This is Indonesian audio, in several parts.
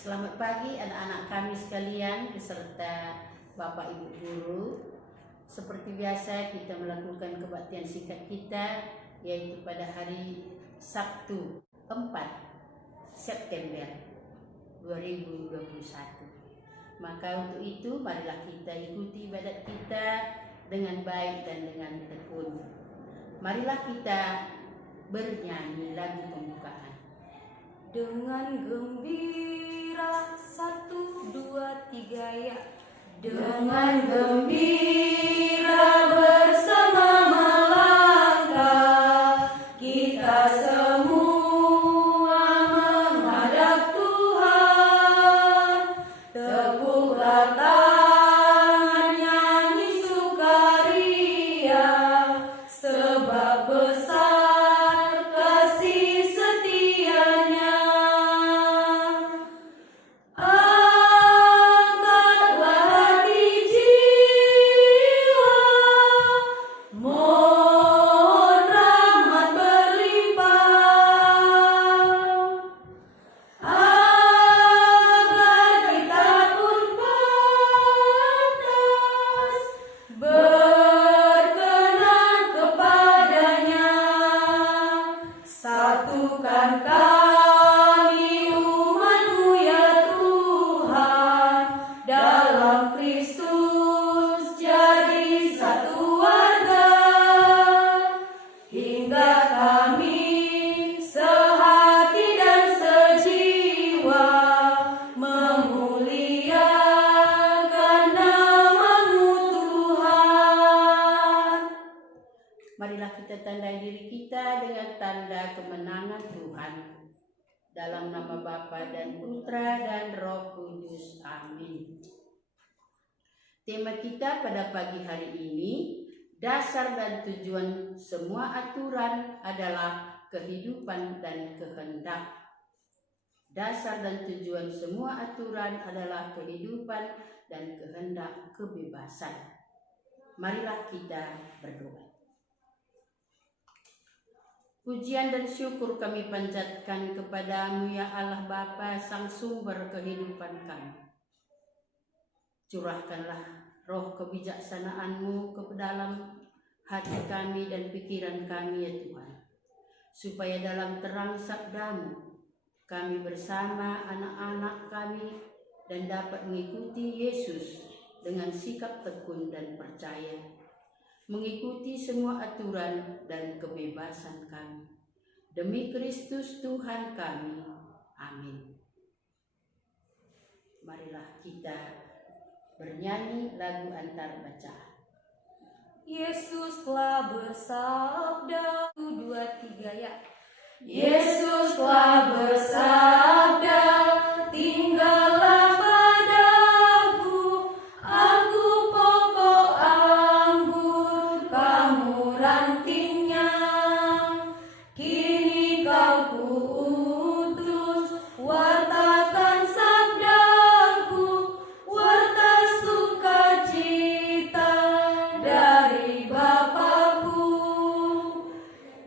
Selamat pagi anak-anak kami sekalian beserta Bapak Ibu Guru. Seperti biasa kita melakukan kebaktian singkat kita, yaitu pada hari Sabtu 4 September 2021. Maka untuk itu marilah kita ikuti ibadat kita dengan baik dan dengan tekun. Marilah kita bernyanyi lagu pembukaan. Dengan gembira 1, 2, 3 ya. Dengan gembira bersama melangkah, kita semua menghadap Tuhan. Tepuklah tangan, nyanyi sukaria, sebab besar kasih setianya. Satukan kami umat-Mu ya Tuhan, dalam Kristus jadi satu warga, hingga kami sehati dan sejiwa memuliakan nama-Mu Tuhan. Marilah kita tandai diri kita dengan tanda kemenangan Tuhan. Dalam nama Bapa dan Putra dan Roh Kudus. Amin. Tema kita pada pagi hari ini, dasar dan tujuan semua aturan adalah kehidupan dan kehendak. Dasar dan tujuan semua aturan adalah kehidupan dan kehendak kebebasan. Marilah kita berdoa. Pujian dan syukur kami panjatkan kepada-Mu ya Allah Bapa, Sang Sumber kehidupan kami. Curahkanlah roh kebijaksanaan-Mu ke dalam hati kami dan pikiran kami ya Tuhan, supaya dalam terang sabda-Mu kami bersama anak-anak kami dan dapat mengikuti Yesus dengan sikap tekun dan percaya, mengikuti semua aturan dan kebebasan kami. Demi Kristus Tuhan kami. Amin. Marilah kita bernyanyi lagu antar bacaan. Yesus telah bersabda, 1, 2, 3 ya. Yesus telah bersabda, tinggallah padaku, aku pokok anggur, kamu rantingnya. Kini kau kuutus, wartakan sabdaku, warta sukacita dari Bapakku.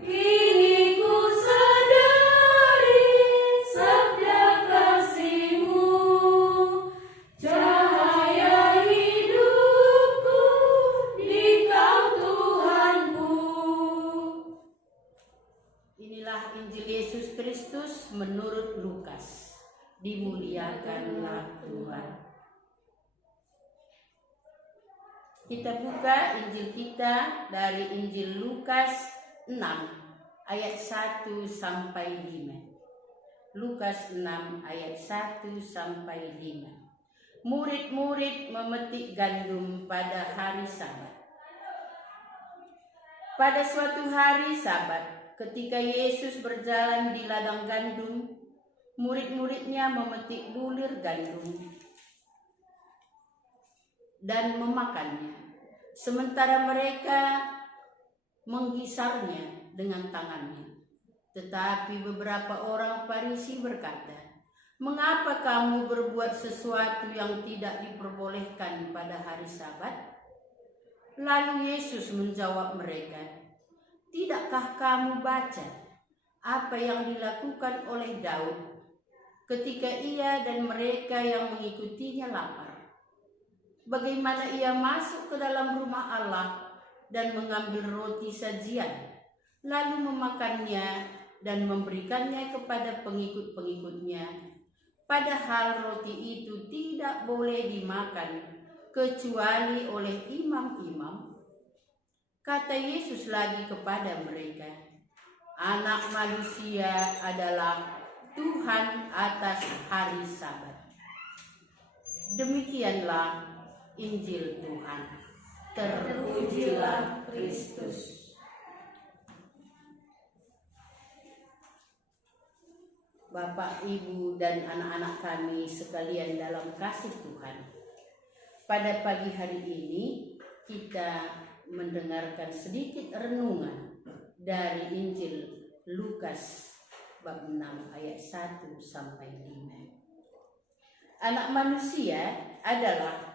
Kini ku sadari sabda kasih-Mu, cahaya hidupku di Kau Tuhanku. Inilah Injil Yesus Kristus menurut Lukas. Dimuliakanlah Tuhan. Kita buka Injil kita dari Injil Lukas 6 ayat 1 sampai 5. Lukas 6 ayat 1 sampai 5. Murid-murid memetik gandum pada hari Sabat. Pada suatu hari Sabat, ketika Yesus berjalan di ladang gandum, murid-muridnya memetik bulir gandum dan memakannya, sementara mereka menggisarnya dengan tangannya. Tetapi beberapa orang Farisi berkata, "Mengapa kamu berbuat sesuatu yang tidak diperbolehkan pada hari Sabat?" Lalu Yesus menjawab mereka, "Tidakkah kamu baca apa yang dilakukan oleh Daud ketika ia dan mereka yang mengikutinya lapar. Bagaimana ia masuk ke dalam rumah Allah dan mengambil roti sajian, lalu memakannya dan memberikannya kepada pengikut-pengikutnya. Padahal roti itu tidak boleh dimakan kecuali oleh imam-imam. Kata Yesus lagi kepada mereka, Anak Manusia adalah Tuhan atas hari Sabat. Demikianlah Injil Tuhan. Terpujilah Kristus. Bapak, Ibu, dan anak-anak kami sekalian dalam kasih Tuhan. Pada pagi hari ini kita mendengarkan sedikit renungan dari Injil Lukas bab 6 ayat 1 sampai 5. Anak Manusia adalah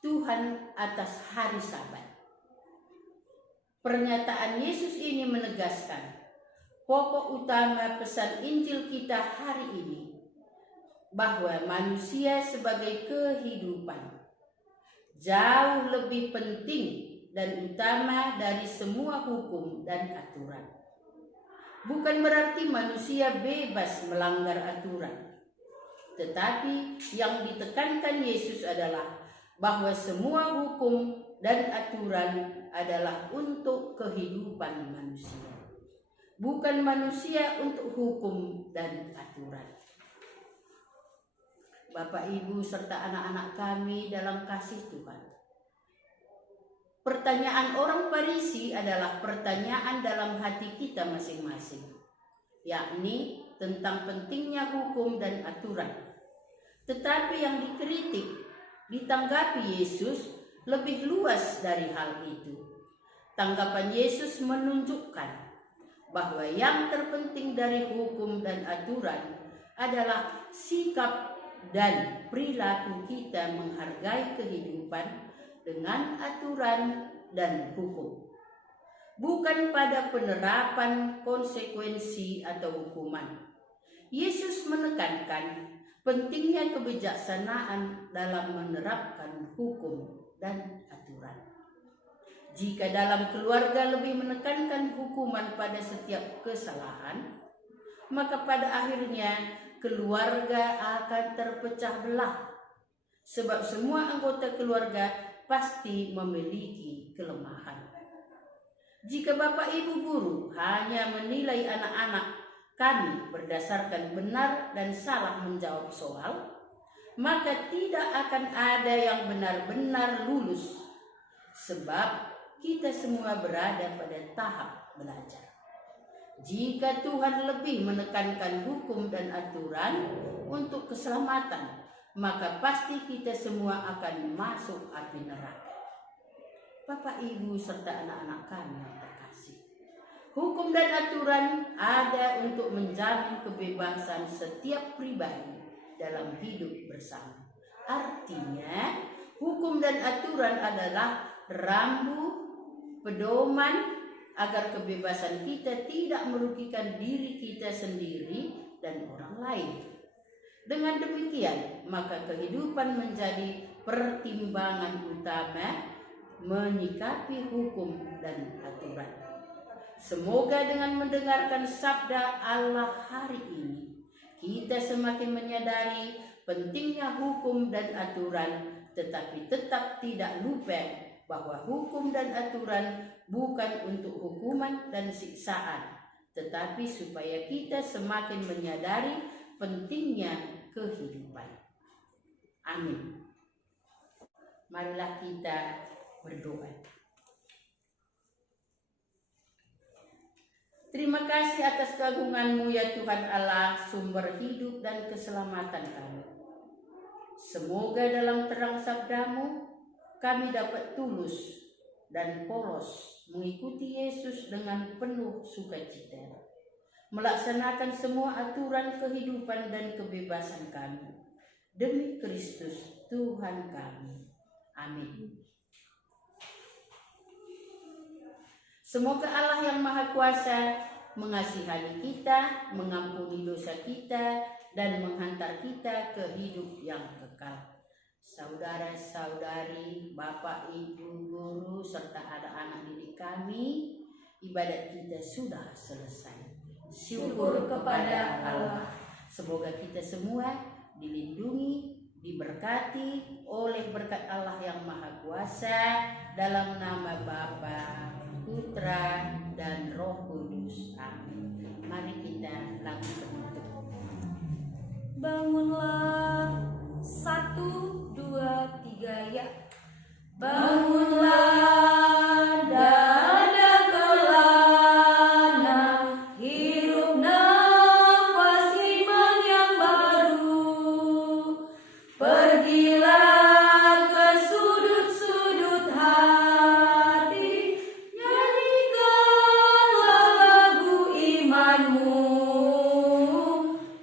Tuhan atas hari Sabat. Pernyataan Yesus ini menegaskan pokok utama pesan Injil kita hari ini, bahwa manusia sebagai kehidupan jauh lebih penting dan utama dari semua hukum dan aturan. Bukan berarti manusia bebas melanggar aturan, tetapi yang ditekankan Yesus adalah bahwa semua hukum dan aturan adalah untuk kehidupan manusia, bukan manusia untuk hukum dan aturan. Bapak, Ibu, serta anak-anak kami dalam kasih Tuhan. Pertanyaan orang Farisi adalah pertanyaan dalam hati kita masing-masing, yakni tentang pentingnya hukum dan aturan. Tetapi yang dikritik, ditanggapi Yesus lebih luas dari hal itu. Tanggapan Yesus menunjukkan bahwa yang terpenting dari hukum dan aturan adalah sikap dan perilaku kita menghargai kehidupan dengan aturan dan hukum, bukan pada penerapan konsekuensi atau hukuman. Yesus menekankan pentingnya kebijaksanaan dalam menerapkan hukum dan aturan. Jika dalam keluarga lebih menekankan hukuman pada setiap kesalahan, maka pada akhirnya keluarga akan terpecah belah, sebab semua anggota keluarga pasti memiliki kelemahan. Jika Bapak Ibu guru hanya menilai anak-anak kami berdasarkan benar dan salah menjawab soal, maka tidak akan ada yang benar-benar lulus, sebab kita semua berada pada tahap belajar. Jika Tuhan lebih menekankan hukum dan aturan untuk keselamatan, maka pasti kita semua akan masuk api neraka. Bapak, Ibu, serta anak-anak kami yang terkasih, hukum dan aturan ada untuk menjamin kebebasan setiap pribadi dalam hidup bersama. Artinya, hukum dan aturan adalah rambu pedoman agar kebebasan kita tidak merugikan diri kita sendiri dan orang lain. Dengan demikian, maka kehidupan menjadi pertimbangan utama menyikapi hukum dan aturan. Semoga dengan mendengarkan sabda Allah hari ini, kita semakin menyadari pentingnya hukum dan aturan, tetapi tetap tidak lupa bahwa hukum dan aturan bukan untuk hukuman dan siksaan, tetapi supaya kita semakin menyadari pentingnya kehidupan. Amin. Marilah kita berdoa. Terima kasih atas keagungan-Mu ya Tuhan Allah, sumber hidup dan keselamatan kami. Semoga dalam terang sabda-Mu kami dapat tulus dan polos mengikuti Yesus dengan penuh sukacita, melaksanakan semua aturan kehidupan dan kebebasan kami. Demi Kristus Tuhan kami. Amin. Semoga Allah yang Maha Kuasa mengasihani kita, mengampuni dosa kita, dan menghantar kita ke hidup yang kekal. Saudara-saudari, Bapak, Ibu, Guru, serta anak-anak didik kami, ibadat kita sudah selesai. Syukur kepada Allah. Semoga kita semua dilindungi, diberkati oleh berkat Allah yang Maha Kuasa, dalam nama Bapa, Putra, dan Roh Kudus. Amin. Mari kita lagu penutup. Bangunlah, 1, 2, 3 ya. Bangunlah dada kelana, hirup nafas iman yang baru. Pergilah ke sudut-sudut hati, nyanyikanlah lagu imanmu.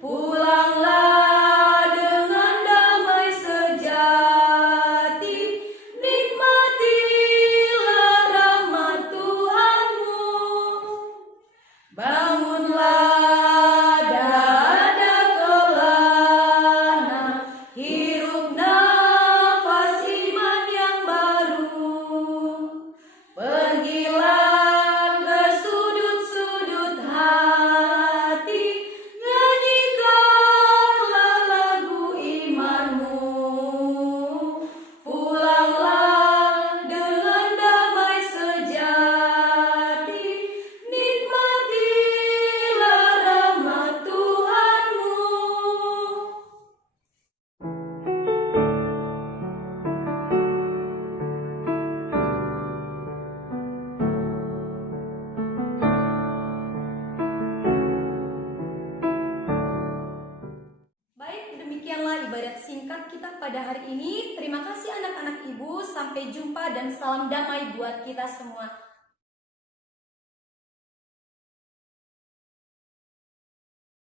Pulanglah dengan damai sejati, nikmatilah rahmat Tuhanmu. Bangunlah dada kelana, hirup nafas iman yang baru. Pergilah ke sudut-sudut hati, nyanyikanlah lagu imanmu. Pulanglah dengan damai sejati, nikmatilah rahmat Tuhanmu. Baik, demikianlah ibadat singkat kita pada hari ini. Terima kasih anak-anak ibu, sampai jumpa dan salam damai buat kita semua.